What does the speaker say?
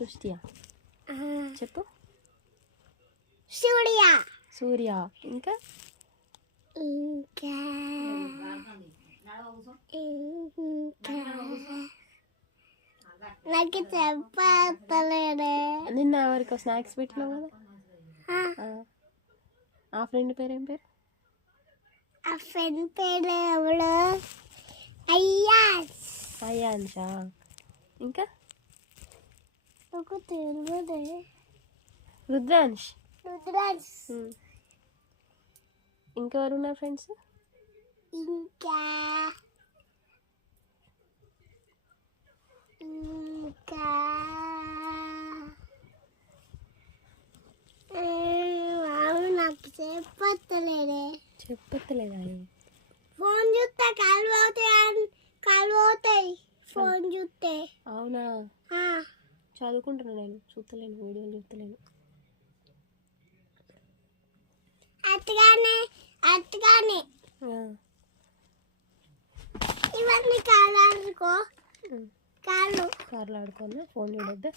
సృష్టియా చెప్పు. సూర్య. సూర్య. ఇంకా ఇంకా నాకు చెప్పలేదే. నిన్న ఎవరికో స్నాక్స్ పెట్టినావు కదా, ఆ ఫ్రెండ్ పేరు ఏం పేరు? ఆ ఫ్రెండ్ పేరు ఎవడు? అయ్యాన్స్. అయ్యాన్షా. ఇంకా నాకు తెలియదే. రుద్రాంష్. రుద్రాన్స్. ఇంకెవరు ఉన్నారు ఫ్రెండ్స్? ఇంకా ఇంకా నాకు చెప్పలేదే. చెప్పలేదా? ఫోన్ చూస్తే కాలు అవుతాయి ఫోన్ చూస్తే. అవునా? చదువుకుంటున్నా నేను, చూస్తలేను, వీడియోలు చూస్తలేను. అట్టుగానే ఇవన్నీ కాళ్ళు ఆడుకో. కార్లు ఆడుకోనా? ఫోన్ చూడొద్దా?